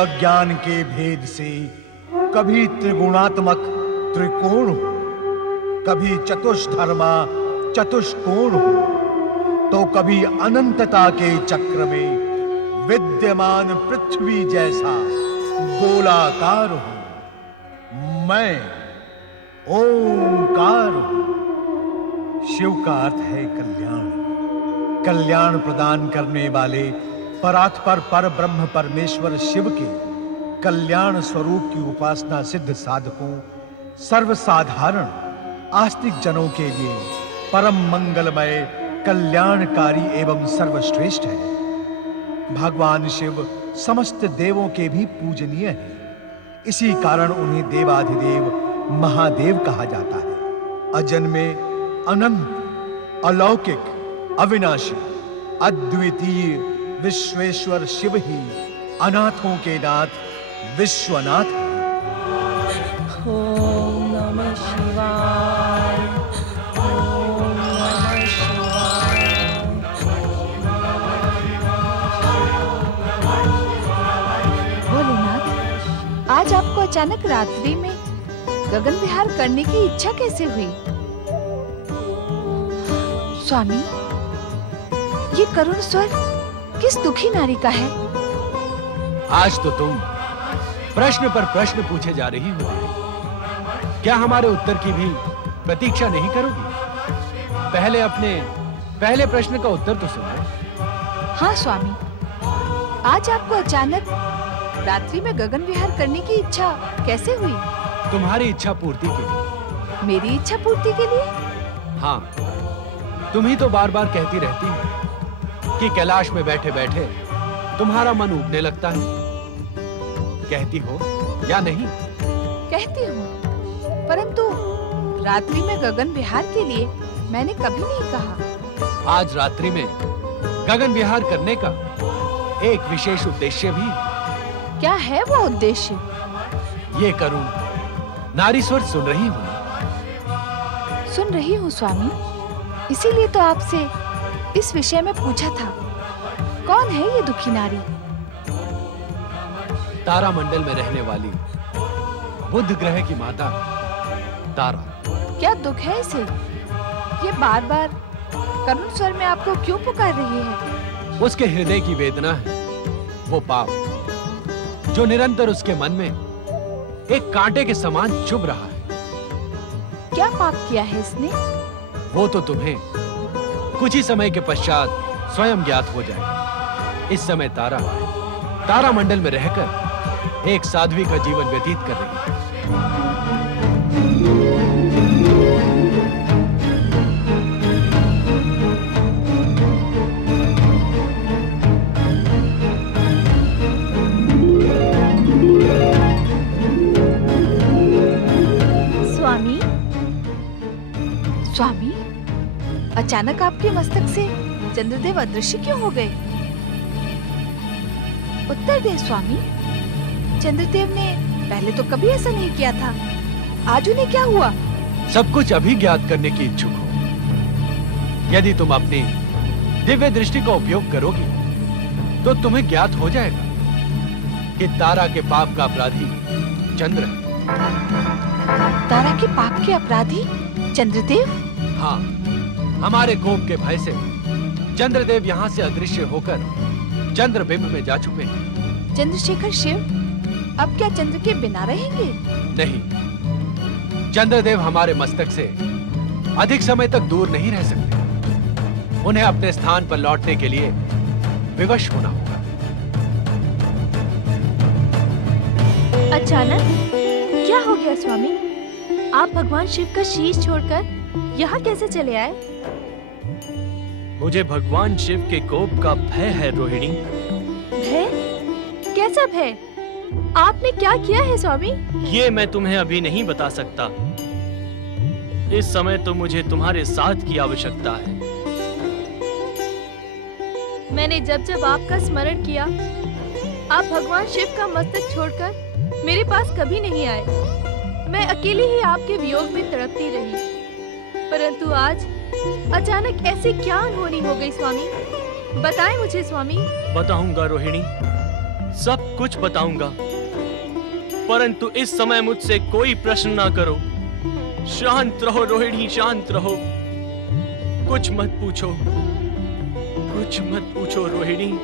अज्ञान के भेद से कभी त्रिगुणात्मक त्रिकोण हो, कभी चतुष्धर्मा चतुष्कोण हो, तो कभी अनंतता के चक्र में विद्यमान पृथ्वी जैसा गोलाकार हूं। मैं ओंकार हूं। शिव का अर्थ है कल्याण। कल्याण प्रदान करने वाले परात्पर पर ब्रह्म परमेश्वर शिव के कल्याण स्वरूप की उपासना सिद्ध साधकों, सर्वसाधारण आस्तिक जनों के लिए परम मंगलमय, कल्याणकारी एवं सर्वश्रेष्ठ है। भगवान शिव समस्त देवों के भी पूजनीय हैं। इसी कारण उन्हें देवाधिदेव महादेव कहा जाता है। अजन्मे, अनंत, अलौकिक, अविनाशी, अद्वितीय विश्वेश्वर शिव ही अनाथों के नाथ विश्वनाथ है। ओम नमः शिवाय। ओम नमः शिवाय। भोलेनाथ, आज आपको अचानक रात्रि में गगन विहार करने की इच्छा कैसे हुई? स्वामी, ये करुण स्वर किस दुखी नारी का है? आज तो तुम प्रश्न पर प्रश्न पूछे जा रही हो। क्या हमारे उत्तर की भी प्रतीक्षा नहीं करोगी? पहले प्रश्न का उत्तर तो सुनो। हाँ स्वामी, आज आपको अचानक रात्रि में गगन विहार करने की इच्छा कैसे हुई? तुम्हारी इच्छा पूर्ति के लिए। मेरी इच्छा पूर्ति के लिए? हाँ, तुम ही तो बार बार कहती रहती हो कि कैलाश में बैठे बैठे तुम्हारा मन उबने लगता है। कहती हो या नहीं? कहती हूँ, परंतु रात्रि में गगन विहार के लिए मैंने कभी नहीं कहा। आज रात्रि में गगन विहार करने का एक विशेष उद्देश्य भी। क्या है वो उद्देश्य? ये करुण नारी स्वर सुन रही हूँ। सुन रही हूँ स्वामी, इसीलिए तो आपसे इस विषय में पूछा था। कौन है ये दुखी नारी? तारा मंडल में रहने वाली बुध ग्रह की माता तारा। क्या दुख है इसे? ये बार बार करुण स्वर में आपको क्यों पुकार रही है? उसके हृदय की वेदना है वो पाप जो निरंतर उसके मन में एक कांटे के समान चुभ रहा है। क्या पाप किया है इसने? वो तो तुम्हें कुछ ही समय के पश्चात स्वयं ज्ञात हो जाएगा। इस समय तारा मंडल में रहकर एक साध्वी का जीवन व्यतीत कर रही है। स्वामी, अचानक आपके मस्तक से चंद्रदेव अदृश्य क्यों हो गए? उत्तर दे स्वामी। चंद्रदेव ने पहले तो कभी ऐसा नहीं किया था, आज उन्हें क्या हुआ? सब कुछ अभी ज्ञात करने की इच्छुक हो। यदि तुम अपनी दिव्य दृष्टि का उपयोग करोगी तो तुम्हें ज्ञात हो जाएगा कि तारा के पाप का अपराधी चंद्र है। तारा के पाप के अपराधी चंद्रदेव? हाँ, हमारे कोप के भय से चंद्रदेव यहाँ से अदृश्य होकर चंद्रबिंब में जा चुके हैं। चंद्रशेखर शिव अब क्या चंद्र के बिना रहेंगे? नहीं, चंद्रदेव हमारे मस्तक से अधिक समय तक दूर नहीं रह सकते। उन्हें अपने स्थान पर लौटने के लिए विवश होना होगा। अचानक क्या हो गया स्वामी? आप भगवान शिव का शीश छोड़कर यहाँ कैसे चले आए? मुझे भगवान शिव के कोप का भय है रोहिणी। भय? कैसा भय? आपने क्या किया है स्वामी? ये मैं तुम्हें अभी नहीं बता सकता। इस समय तो मुझे तुम्हारे साथ की आवश्यकता है। मैंने जब जब आपका स्मरण किया, आप भगवान शिव का मस्तक छोड़कर मेरे पास कभी नहीं आए। मैं अकेली ही आपके वियोग में तड़पती रही। परंतु आज अचानक ऐसी क्या अनहोनी हो गई स्वामी? बताएं मुझे स्वामी। बताऊंगा रोहिणी, सब कुछ बताऊंगा, परंतु इस समय मुझसे कोई प्रश्न ना करो। शांत रहो रोहिणी, शांत रहो। कुछ मत पूछो, कुछ मत पूछो रोहिणी।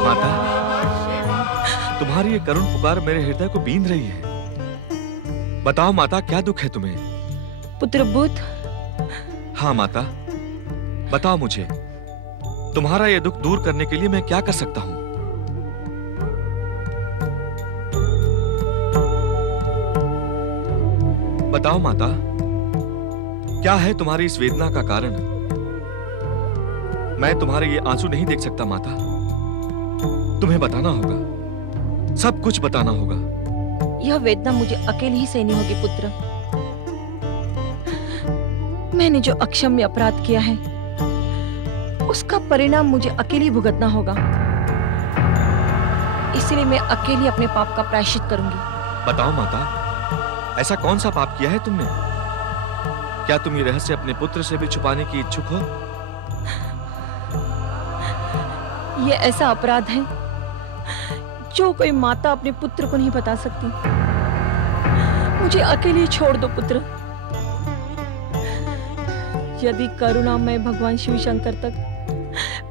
माता, तुम्हारी ये करुण पुकार मेरे हृदय को बींध रही है। बताओ माता, क्या दुख है तुम्हें? पुत्र बुद्ध, हाँ माता, बताओ मुझे, तुम्हारा ये दुख दूर करने के लिए मैं क्या कर सकता हूं? बताओ माता, क्या है तुम्हारी इस वेदना का कारण? मैं तुम्हारे ये आंसू नहीं देख सकता माता। तुम्हें बताना होगा, सब कुछ बताना होगा। यह वेदना मुझे अकेले ही सहनी होगी पुत्र। मैंने जो अक्षम्य अपराध किया है, उसका परिणाम मुझे अकेले ही भुगतना होगा। इसलिए मैं अकेली अपने पाप का प्रायश्चित करूंगी। बताओ माता, ऐसा कौन सा पाप किया है तुमने? क्या तुम ये रहस्य अपने पुत्र से भी छुपाने की इच्छुक हो? ये ऐसा अपराध है जो कोई माता अपने पुत्र को नहीं बता सकती। मुझे अकेले छोड़ दो पुत्र। यदि करुणामय भगवान शिव शंकर तक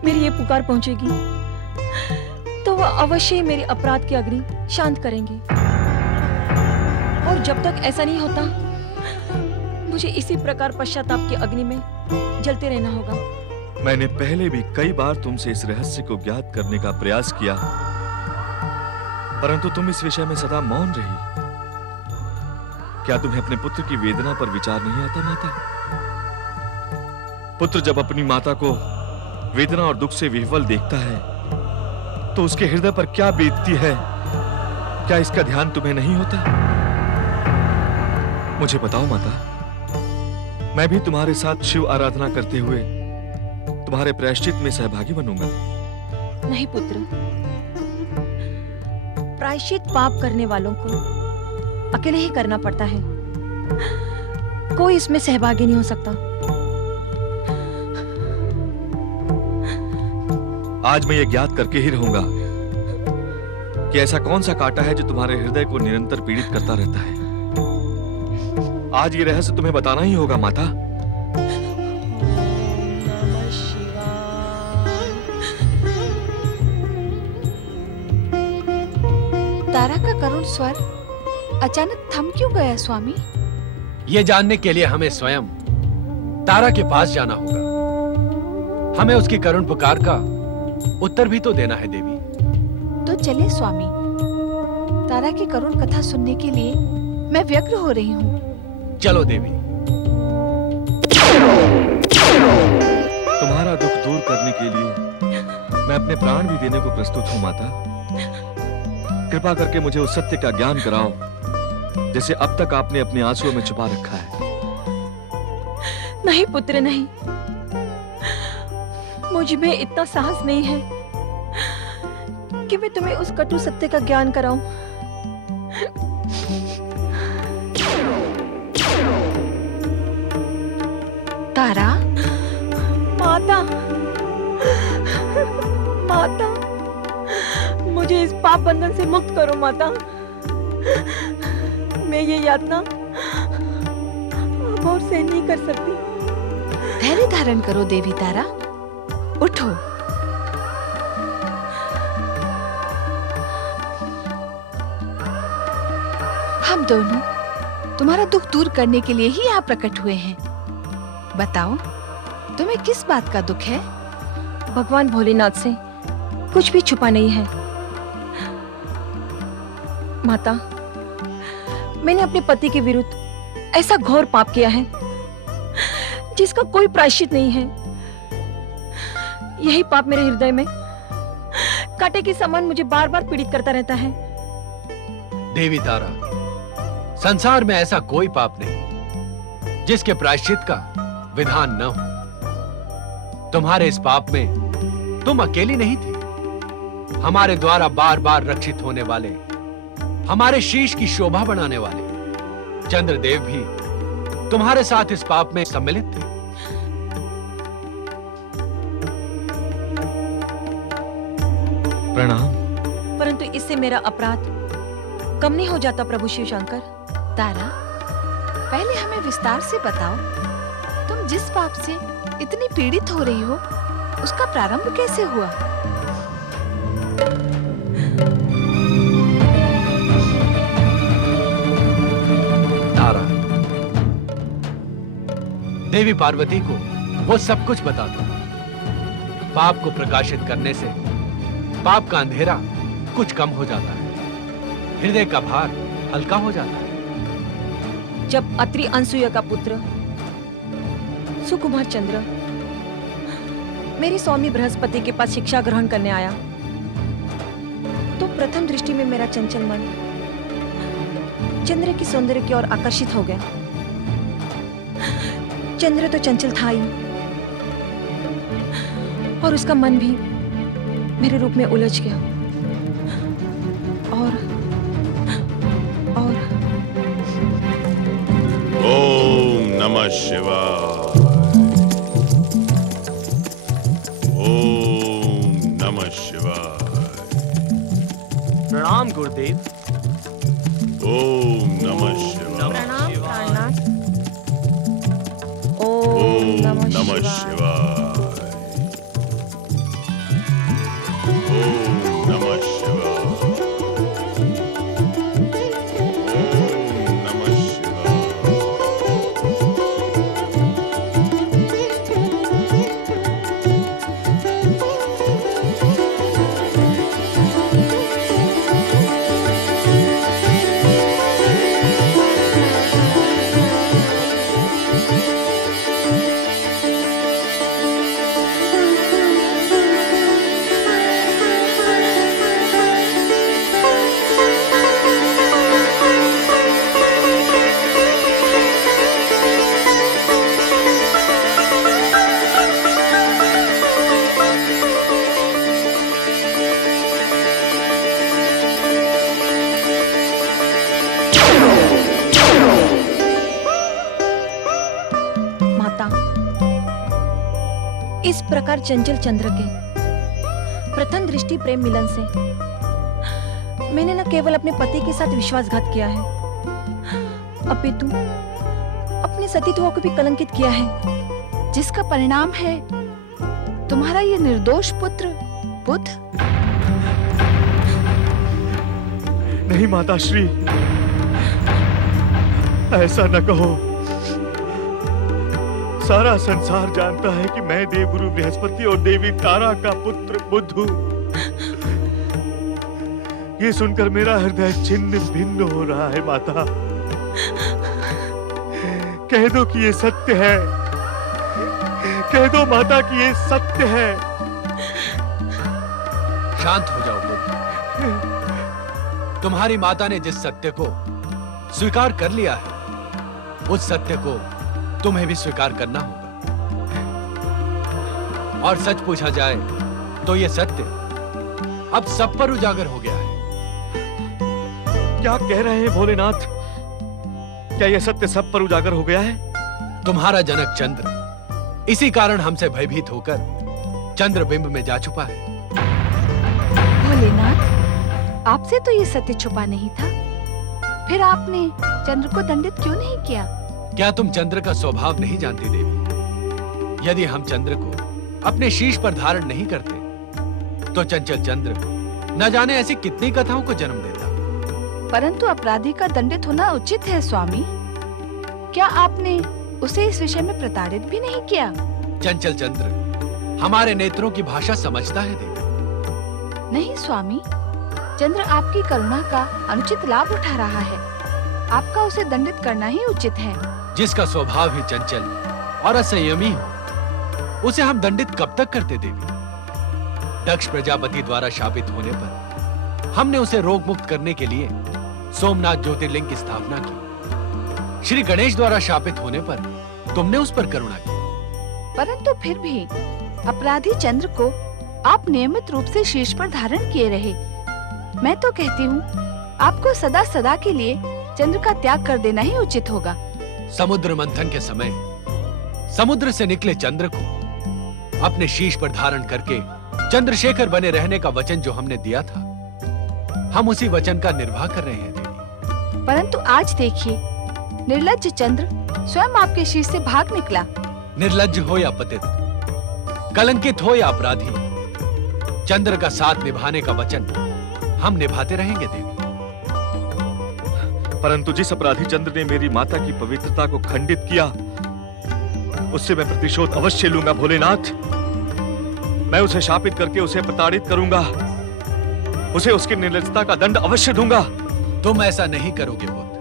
मेरी ये पुकार पहुंचेगी, तो वह अवश्य ही मेरे अपराध की अग्नि शांत करेंगे। और जब तक ऐसा नहीं होता, मुझे इसी प्रकार पश्चाताप की अग्नि में जलते रहना होगा। मैंने पहले भी कई बार तुमसे इस रहस्य को ज्ञात करने का प्रयास किया, परंतु तुम इस विषय में सदा मौन रही। क्या तुम्हें अपने पुत्र की वेदना पर विचार नहीं आता माता? पुत्र जब अपनी माता को वेदना और दुख से विह्वल देखता है, तो उसके हृदय पर क्या बीतती है, क्या इसका ध्यान तुम्हें नहीं होता? मुझे बताओ माता, मैं भी तुम्हारे साथ शिव आराधना करते हुए तुम्हारे प्रायश्चित में सहभागी बनूंगा। नहीं पुत्र, प्रायश्चित पाप करने वालों को अकेले ही करना पड़ता है। कोई इसमें सहभागी नहीं हो सकता। आज मैं ये ज्ञात करके ही रहूंगा कि ऐसा कौन सा कांटा है जो तुम्हारे हृदय को निरंतर पीड़ित करता रहता है। आज ये रहस्य तुम्हें बताना ही होगा माता। तारा का करुण स्वर अचानक थम क्यों गया स्वामी? ये जानने के लिए हमें स्वयं तारा के पास जाना होगा। हमें उसकी करुण पुकार का उत्तर भी तो देना है देवी। तो चले स्वामी, तारा की करुण कथा सुनने के लिए मैं व्यग्र हो रही हूँ। चलो देवी। तुम्हारा दुख दूर करने के लिए मैं अपने प्राण भी देने को प्रस्तुत हूँ माता। कृपा करके मुझे उस सत्य का ज्ञान कराओ जिसे अब तक आपने अपने आंसुओं में छुपा रखा है। नहीं पुत्र नहीं, मुझ में इतना साहस नहीं है कि मैं तुम्हें उस कटु सत्य का ज्ञान कराऊं। तारा, माता, माता, मुझे इस पाप बंधन से मुक्त करो माता। मैं ये यातना अब और सहन नहीं कर सकती। धैर्य धारण करो देवी तारा, उठो। हम दोनों तुम्हारा दुख दूर करने के लिए ही यहाँ प्रकट हुए हैं। बताओ, तुम्हें किस बात का दुख है? भगवान भोलेनाथ से कुछ भी छुपा नहीं है। माता, मैंने अपने पति के विरुद्ध ऐसा घोर पाप किया है जिसका कोई प्रायश्चित नहीं है। यही पाप मेरे हृदय में कांटे के समान मुझे बार बार पीड़ित करता रहता है। देवी तारा, संसार में ऐसा कोई पाप नहीं जिसके प्रायश्चित का विधान न हो। तुम्हारे इस पाप में तुम अकेली नहीं थी। हमारे द्वारा बार बार रक्षित होने वाले, हमारे शीश की शोभा बढ़ाने वाले चंद्रदेव भी तुम्हारे साथ इस पाप में सम्मिलित थे। प्रणाम। परंतु इससे मेरा अपराध कम नहीं हो जाता प्रभु शिव शंकर? तारा, पहले हमें विस्तार से बताओ, तुम जिस पाप से इतनी पीड़ित हो रही हो, उसका प्रारंभ कैसे हुआ? तारा, देवी पार्वती को वो सब कुछ बता दो। पाप को प्रकाशित करने से पाप का अंधेरा कुछ कम हो जाता है, हृदय का भार हल्का हो जाता है। जब अत्रि अनसुया का पुत्र सुकुमार चंद्र मेरे स्वामी बृहस्पति के पास शिक्षा ग्रहण करने आया, तो प्रथम दृष्टि में मेरा चंचल मन चंद्र की सौंदर्य की ओर आकर्षित हो गया। चंद्र तो चंचल था ही, और उसका मन भी मेरे रूप में उलझ गया। और ओम नमः शिवाय। ओम नमः शिवाय। प्रणाम गुरुदेव। ओम नमः शिवाय। प्रणाम प्राणनाथ। ओम नमः शिवाय। ओम नमः शिवाय। ओम नमः शिवाय। इस प्रकार चंचल चंद्र के प्रथम दृष्टि प्रेम मिलन से मैंने न केवल अपने पति के साथ विश्वासघात किया है, अपितु अपने सतीत्व को भी कलंकित किया है, जिसका परिणाम है तुम्हारा ये निर्दोष पुत्र बुध। नहीं माताश्री, ऐसा न कहो। सारा संसार जानता है कि मैं देवगुरु बृहस्पति और देवी तारा का पुत्र बुध हूं। ये सुनकर मेरा हृदय छिन्न भिन्न हो रहा है माता। कह दो कि ये सत्य है। कह दो माता कि ये सत्य है। शांत हो जाओ बुध। तुम्हारी माता ने जिस सत्य को स्वीकार कर लिया है, उस सत्य को तुम्हें भी स्वीकार करना होगा। और सच पूछा जाए तो यह सत्य अब सब पर उजागर हो गया है। क्या कह रहे हैं भोलेनाथ? क्या यह सत्य सब पर उजागर हो गया है? तुम्हारा जनक चंद्र इसी कारण हमसे भयभीत होकर चंद्रबिंब में जा छुपा है। भोलेनाथ, आपसे तो ये सत्य छुपा नहीं था, फिर आपने चंद्र को दंडित क्यों नहीं किया? क्या तुम चंद्र का स्वभाव नहीं जानती देवी? यदि हम चंद्र को अपने शीश पर धारण नहीं करते, तो चंचल चंद्र न जाने ऐसी कितनी कथाओं को जन्म देता। परंतु अपराधी का दंडित होना उचित है स्वामी। क्या आपने उसे इस विषय में प्रताड़ित भी नहीं किया? चंचल चंद्र हमारे नेत्रों की भाषा समझता है देवी। नहीं स्वामी, चंद्र आपकी करुणा का अनुचित लाभ उठा रहा है। आपका उसे दंडित करना ही उचित है। जिसका स्वभाव ही चंचल और असंयमी हो, उसे हम दंडित कब तक करते देवी? दक्ष प्रजापति द्वारा शापित होने पर हमने उसे रोग मुक्त करने के लिए सोमनाथ ज्योतिर्लिंग की स्थापना की। श्री गणेश द्वारा शापित होने पर तुमने उस पर करुणा की। परंतु फिर भी अपराधी चंद्र को आप नियमित रूप से शीर्ष पर धारण किए रहे। मैं तो कहती हूँ आपको सदा सदा के लिए चंद्र का त्याग कर देना ही उचित होगा। समुद्र मंथन के समय समुद्र से निकले चंद्र को अपने शीश पर धारण करके चंद्रशेखर बने रहने का वचन जो हमने दिया था, हम उसी वचन का निर्वाह कर रहे हैं देवी। परंतु आज देखिए, निर्लज्ज चंद्र स्वयं आपके शीश से भाग निकला। निर्लज्ज हो या पतित, कलंकित हो या अपराधी, चंद्र का साथ निभाने का वचन हम निभाते रहेंगे देवी। परंतु जिस अपराधी चंद्र ने मेरी माता की पवित्रता को खंडित किया, उससे मैं प्रतिशोध अवश्य लूंगा भोलेनाथ। मैं उसे शापित करके उसे प्रताड़ित करूंगा, उसे उसकी निर्लज्जता का दंड अवश्य दूंगा। तुम ऐसा नहीं करोगे पुत्र।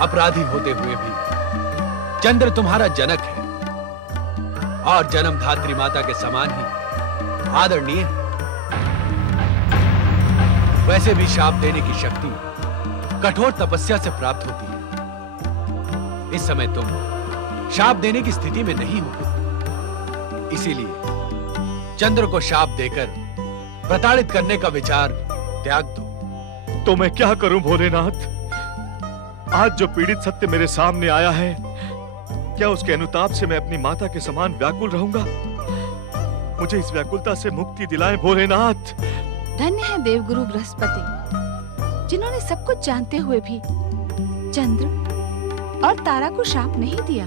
अपराधी होते हुए भी चंद्र तुम्हारा जनक है और जन्म धात्री माता के समान ही आदरणीय है। वैसे भी शाप देने की शक्ति कठोर तपस्या से प्राप्त होती है। इस समय तुम शाप देने की स्थिति में नहीं हो, इसीलिए चंद्र को शाप देकर प्रताड़ित करने का विचार त्याग दो। तो मैं क्या करूं भोलेनाथ? आज जो पीड़ित सत्य मेरे सामने आया है, क्या उसके अनुताप से मैं अपनी माता के समान व्याकुल रहूंगा? मुझे इस व्याकुलता से मुक्ति दिलाएं भोलेनाथ। धन्य है देवगुरु बृहस्पति, जिन्होंने सब कुछ जानते हुए भी चंद्र और तारा को शाप नहीं दिया।